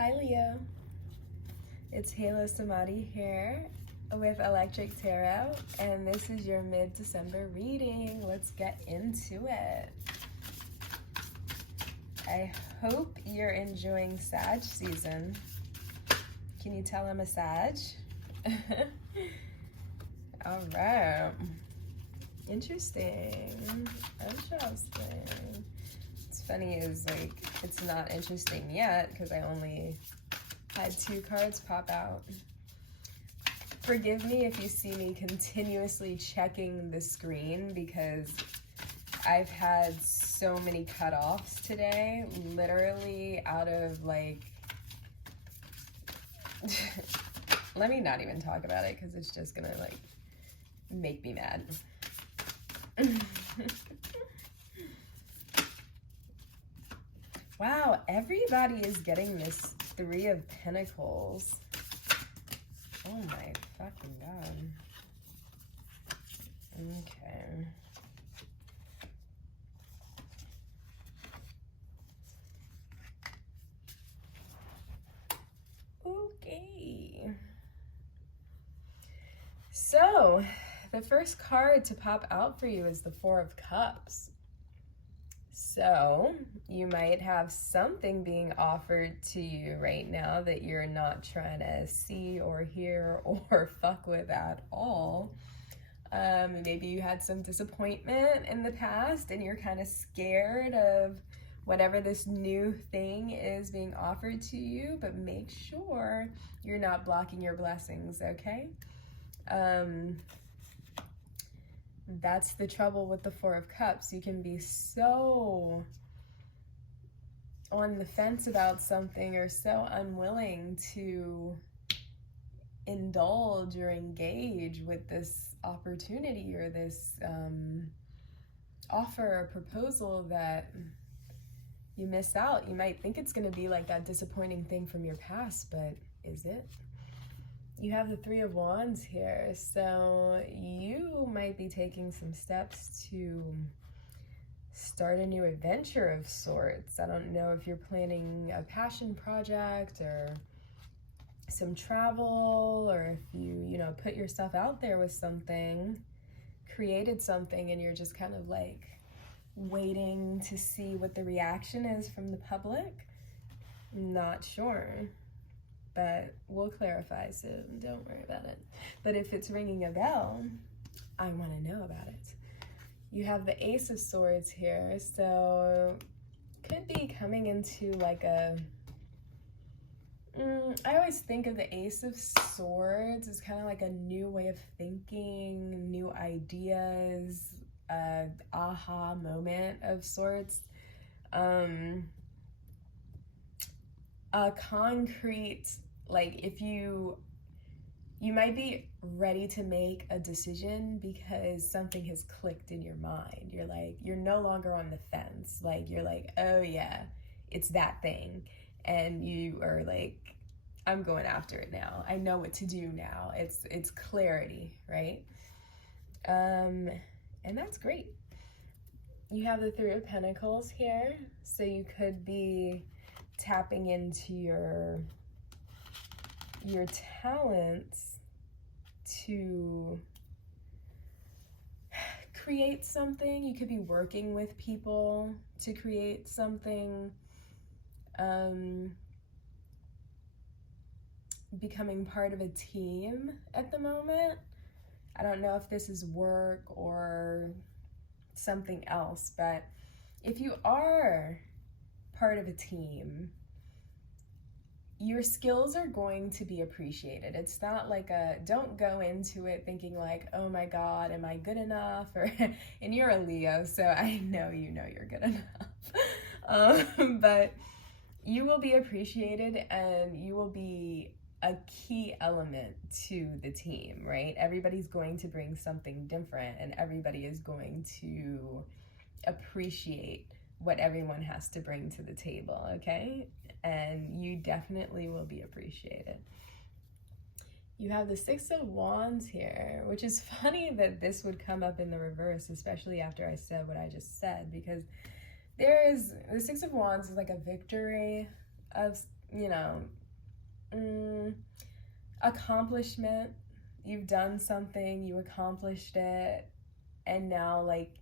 Hi Leo, it's Halo Samadhi here with Electric Tarot, and this is your mid-December reading. Let's get into it. I hope you're enjoying Sag season. Can you tell I'm a Sag? All right. Interesting. What's funny is it's not interesting yet because I only had 2 cards pop out. Forgive me if you see me continuously checking the screen because I've had so many cutoffs today, literally out of let me not even talk about it because it's just gonna make me mad. Wow, everybody is getting this 3 of Pentacles. Oh my fucking god. Okay. Okay. So, the first card to pop out for you is the 4 of Cups. So, you might have something being offered to you right now that you're not trying to see or hear or fuck with at all. Maybe you had some disappointment in the past and you're kind of scared of whatever this new thing is being offered to you, but make sure you're not blocking your blessings, okay? That's the trouble with the 4 of Cups. You can be so on the fence about something or so unwilling to indulge or engage with this opportunity or this offer or proposal that you miss out. You might think it's going to be like that disappointing thing from your past, but is it? You have the 3 of Wands here, so you might be taking some steps to start a new adventure of sorts. I don't know if you're planning a passion project or some travel, or if you put yourself out there with something, created something, and you're just kind of waiting to see what the reaction is from the public. Not sure. But we'll clarify soon, don't worry about it. But if it's ringing a bell, I want to know about it. You have the Ace of Swords here, so could be coming into I always think of the Ace of Swords as kind of like a new way of thinking, new ideas, aha moment of sorts. A concrete, if you might be ready to make a decision because something has clicked in your mind. You're no longer on the fence. You're oh yeah, it's that thing. And you are I'm going after it now. I know what to do now. It's clarity, right? And that's great. You have the 3 of Pentacles here, so you could be tapping into your talents to create something. You could be working with people to create something, becoming part of a team at the moment. I don't know if this is work or something else, but if you are part of a team, your skills are going to be appreciated. It's not don't go into it thinking oh my god, am I good enough? Or and you're a Leo, so I know you're good enough. But you will be appreciated and you will be a key element to the team, right? Everybody's going to bring something different and everybody is going to appreciate what everyone has to bring to the table, okay? And you definitely will be appreciated. You have the 6 of Wands here, which is funny that this would come up in the reverse, especially after I said what I just said, because the 6 of Wands is a victory of you know, accomplishment. You've done something, you accomplished it, and now like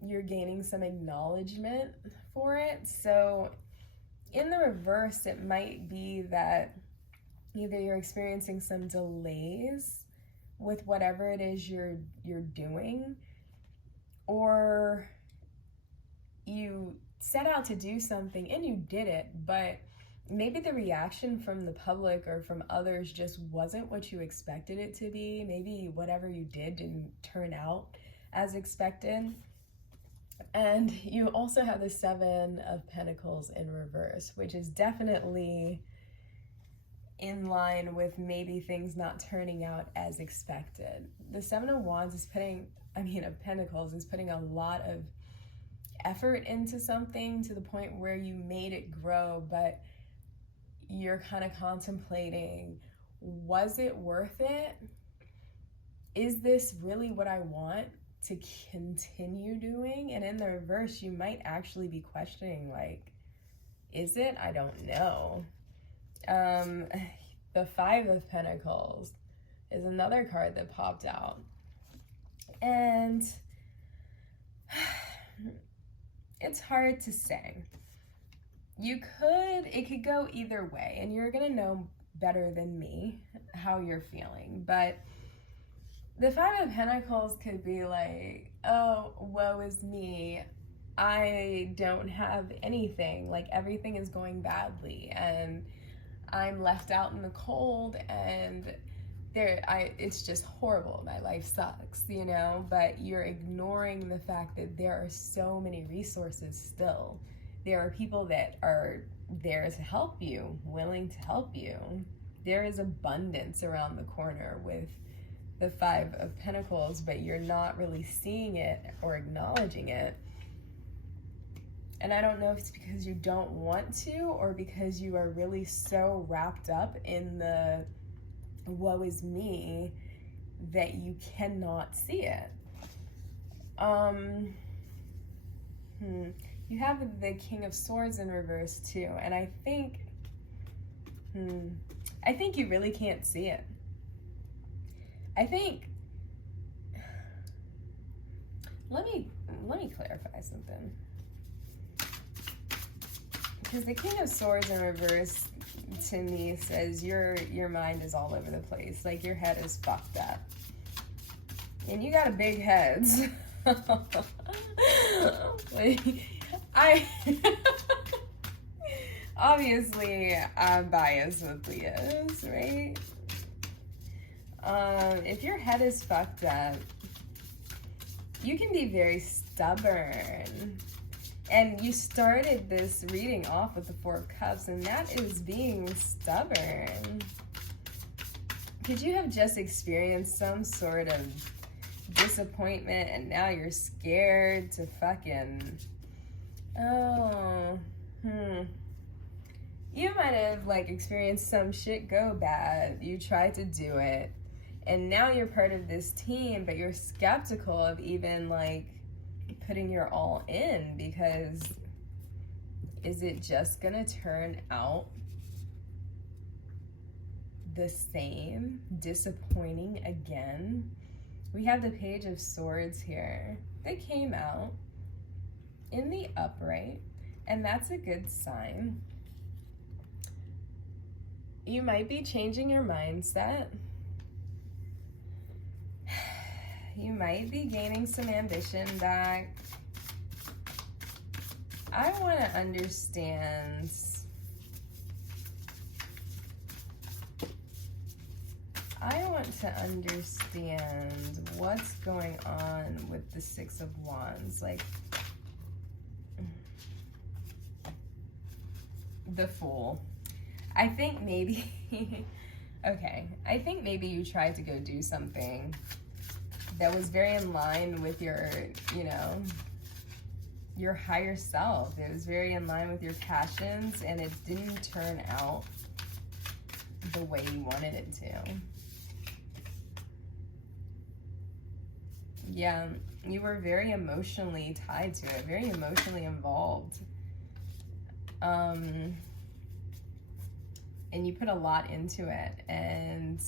you're gaining some acknowledgement for it. So in the reverse, it might be that either you're experiencing some delays with whatever it is you're doing, or you set out to do something and you did it, but maybe the reaction from the public or from others just wasn't what you expected it to be. Maybe whatever you did didn't turn out as expected. And you also have the Seven of Pentacles in reverse, which is definitely in line with maybe things not turning out as expected. The Seven of Wands is of Pentacles is putting a lot of effort into something to the point where you made it grow, but you're kind of contemplating, was it worth it? Is this really what I want to continue doing? And in the reverse, you might actually be questioning, like, is it? I don't know. The Five of Pentacles is another card that popped out. And it's hard to say. It could go either way, and you're gonna know better than me how you're feeling. But the Five of Pentacles could be like, oh, woe is me. I don't have anything. Like, everything is going badly, and I'm left out in the cold, and it's just horrible. My life sucks, but you're ignoring the fact that there are so many resources still. There are people that are there to help you, willing to help you. There is abundance around the corner with the Five of Pentacles, but you're not really seeing it or acknowledging it. And I don't know if it's because you don't want to, or because you are really so wrapped up in the woe is me that you cannot see it. You have the King of Swords in reverse too, and I think you really can't see it. I think, let me clarify something. Because the King of Swords in reverse to me says your mind is all over the place. Like, your head is fucked up. And you got a big head. Obviously, I'm biased with Leos, right? If your head is fucked up, you can be very stubborn. And you started this reading off with the Four of Cups, and that is being stubborn. Could you have just experienced some sort of disappointment, and now you're scared to fucking... You might have, experienced some shit go bad. You tried to do it, and now you're part of this team, but you're skeptical of even, putting your all in, because is it just gonna turn out the same, disappointing again? We have the Page of Swords here. They came out in the upright, and that's a good sign. You might be changing your mindset. You might be gaining some ambition back. I want to understand what's going on with the Six of Wands. The Fool. I think maybe, okay, I think maybe you tried to go do something that was very in line with your, your higher self. It was very in line with your passions, and it didn't turn out the way you wanted it to. Yeah, you were very emotionally tied to it, very emotionally involved. and you put a lot into it, and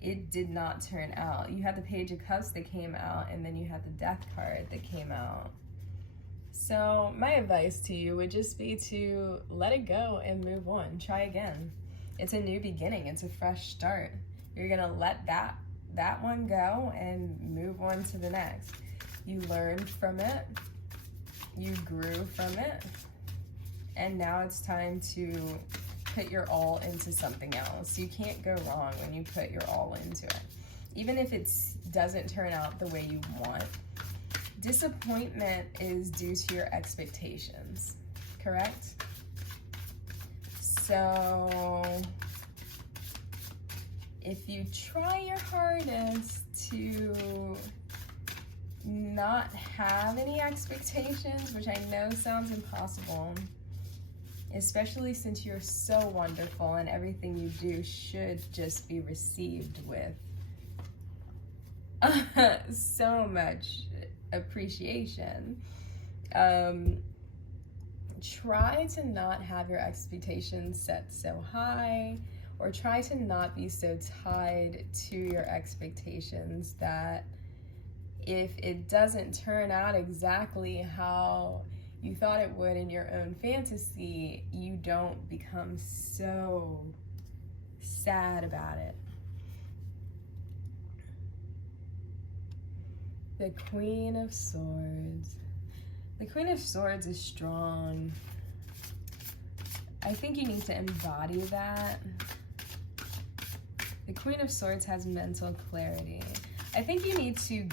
it did not turn out. You had the Page of Cups that came out, and then you had the Death card that came out. So my advice to you would just be to let it go and move on. Try again. It's a new beginning. It's a fresh start. You're gonna let that one go and move on to the next. You learned from it. You grew from it. And now it's time to put your all into something else. You can't go wrong when you put your all into it. Even if it doesn't turn out the way you want. Disappointment is due to your expectations, correct? So if you try your hardest to not have any expectations, which I know sounds impossible, especially since you're so wonderful and everything you do should just be received with so much appreciation. Try to not have your expectations set so high, or try to not be so tied to your expectations that if it doesn't turn out exactly how you thought it would in your own fantasy, you don't become so sad about it. The Queen of Swords. The Queen of Swords is strong. I think you need to embody that. The Queen of Swords has mental clarity. I think you need to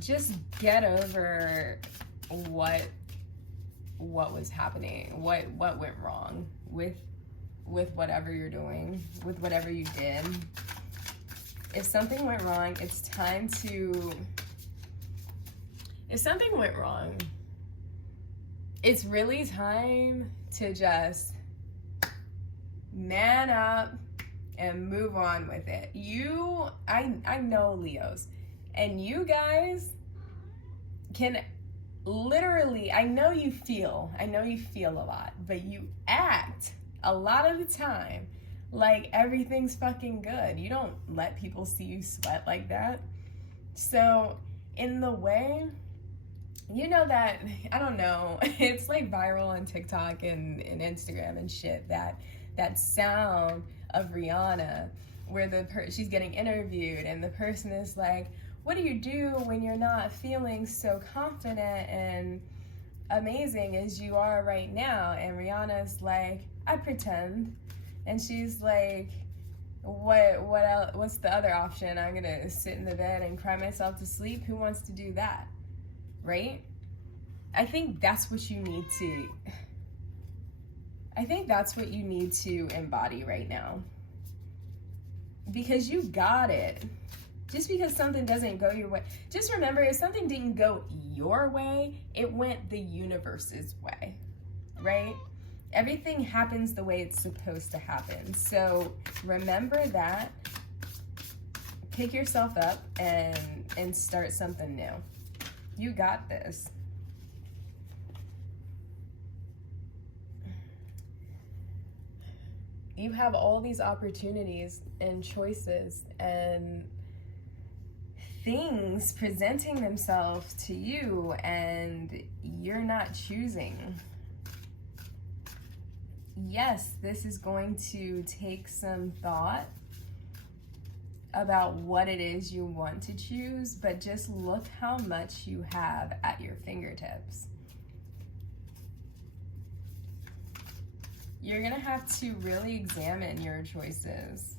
just get over what was happening, what went wrong with whatever you're doing, with whatever you did. If something went wrong, it's time to, if something went wrong, it's really time to just man up and move on with it. I know Leos, and you guys can literally, I know you feel a lot, but you act a lot of the time like everything's fucking good. You don't let people see you sweat like that. So in the way, you know that, I don't know, it's like viral on TikTok and Instagram and shit, that sound of Rihanna where she's getting interviewed and the person is like, what do you do when you're not feeling so confident and amazing as you are right now? And Rihanna's like, I pretend. And she's like, what else? What's the other option? I'm gonna sit in the bed and cry myself to sleep? Who wants to do that? Right? I think that's what you need to embody right now. Because you got it. Just because something doesn't go your way, just remember, if something didn't go your way, it went the universe's way, right? Everything happens the way it's supposed to happen. So remember that, pick yourself up and start something new. You got this. You have all these opportunities and choices and things presenting themselves to you, and you're not choosing. Yes, this is going to take some thought about what it is you want to choose, but just look how much you have at your fingertips. You're gonna have to really examine your choices.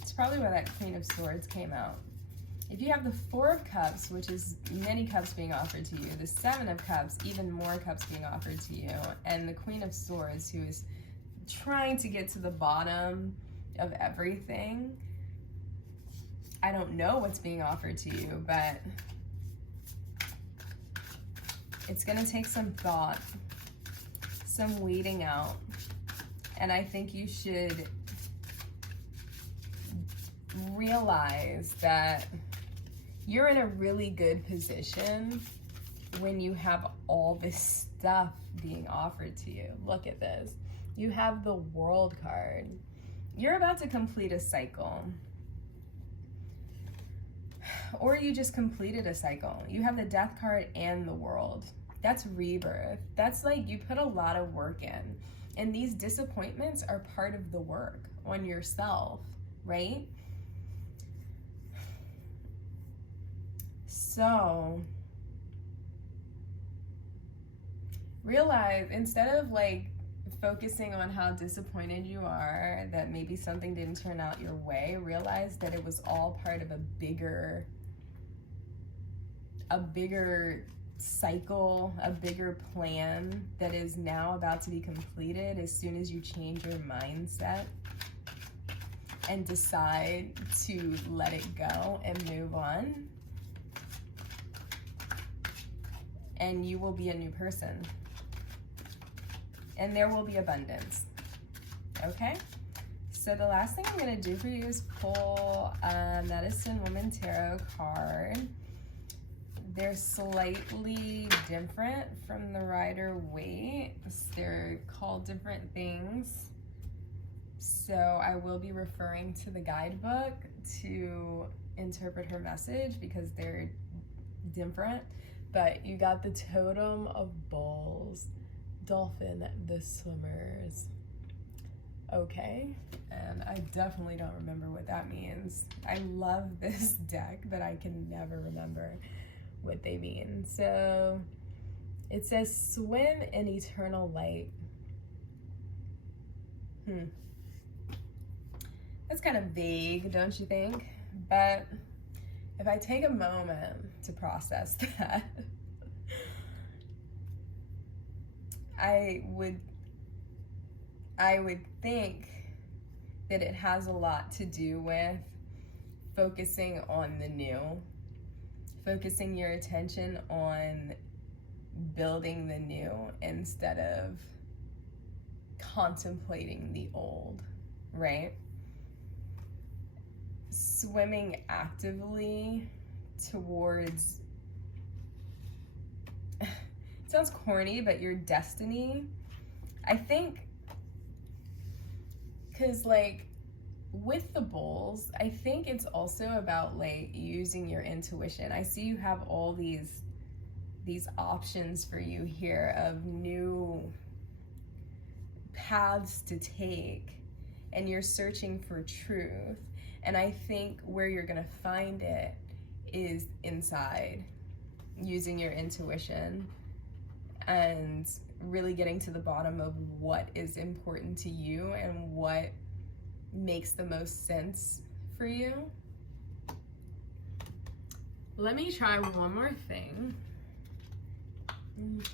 It's probably why that Queen of Swords came out. If you have the Four of Cups, which is many cups being offered to you, the Seven of Cups, even more cups being offered to you, and the Queen of Swords, who is trying to get to the bottom of everything. I don't know what's being offered to you, but it's gonna take some thought, some weeding out, and I think you should realize that you're in a really good position when you have all this stuff being offered to you. Look at this. You have the World card. You're about to complete a cycle. Or you just completed a cycle. You have the Death card and the World. That's rebirth. That's like you put a lot of work in. And these disappointments are part of the work on yourself, right? So realize, instead of like focusing on how disappointed you are that maybe something didn't turn out your way, realize that it was all part of a bigger cycle, a bigger plan that is now about to be completed as soon as you change your mindset and decide to let it go and move on. And you will be a new person. And there will be abundance. Okay? So the last thing I'm going to do for you is pull a Medicine Woman Tarot card. They're slightly different from the Rider-Waite. They're called different things. So I will be referring to the guidebook to interpret her message because they're different. But you got the Totem of Bulls, Dolphin, the Swimmers. Okay, and I definitely don't remember what that means. I love this deck, but I can never remember what they mean. So it says swim in eternal light. That's kind of vague, don't you think? But if I take a moment to process that, I would think that it has a lot to do with focusing on the new, focusing your attention on building the new instead of contemplating the old, right? Swimming actively towards, it sounds corny, but your destiny, I think, because like with the bulls, I think it's also about like using your intuition. I see you have all these options for you here of new paths to take, and you're searching for truth. And I think where you're gonna find it is inside, using your intuition and really getting to the bottom of what is important to you and what makes the most sense for you. Let me try one more thing.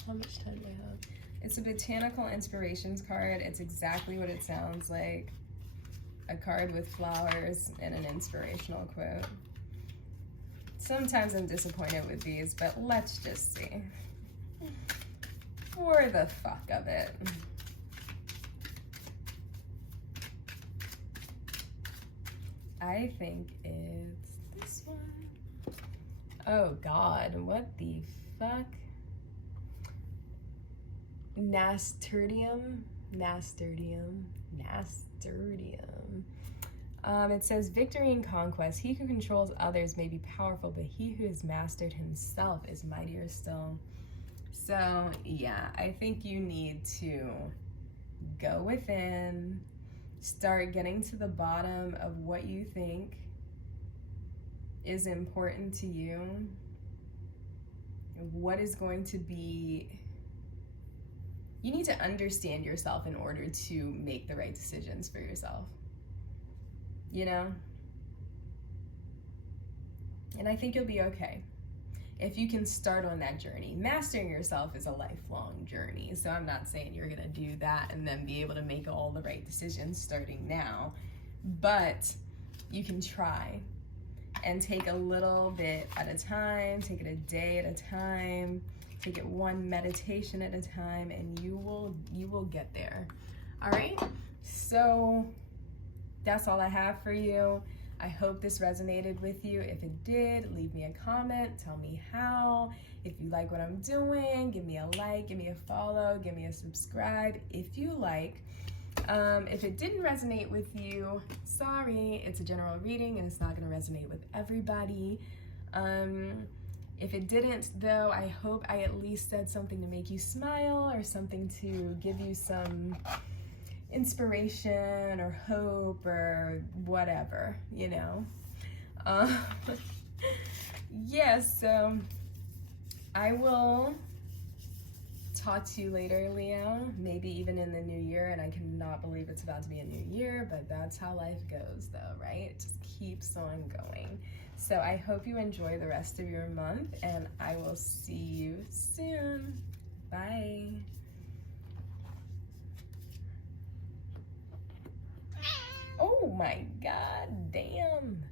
How much time do I have? It's a botanical inspirations card. It's exactly what it sounds like. A card with flowers and an inspirational quote. Sometimes I'm disappointed with these, but let's just see. For the fuck of it. I think it's this one. Oh God, what the fuck? Nasturtium. It says victory and conquest. He who controls others may be powerful, but he who has mastered himself is mightier still. So yeah, I think you need to go within, start getting to the bottom of what you think is important to you, what is going to be. You need to understand yourself in order to make the right decisions for yourself, you know? And I think you'll be okay if you can start on that journey. Mastering yourself is a lifelong journey, so I'm not saying you're gonna do that and then be able to make all the right decisions starting now, but you can try and take a little bit at a time, take it a day at a time, take it one meditation at a time, and you will get there. All right, so that's all I have for you. I hope this resonated with you. If it did, leave me a comment, tell me how. If you like what I'm doing, give me a like, give me a follow, give me a subscribe if you like. If it didn't resonate with you, sorry, it's a general reading and it's not going to resonate with everybody. If it didn't, though, I hope I at least said something to make you smile or something to give you some inspiration or hope or whatever, you know. Yeah, so I will talk to you later, Leo, maybe even in the new year, and I cannot believe it's about to be a new year, but that's how life goes though, right? It just keeps on going. So I hope you enjoy the rest of your month, and I will see you soon. Bye. Oh my God, damn.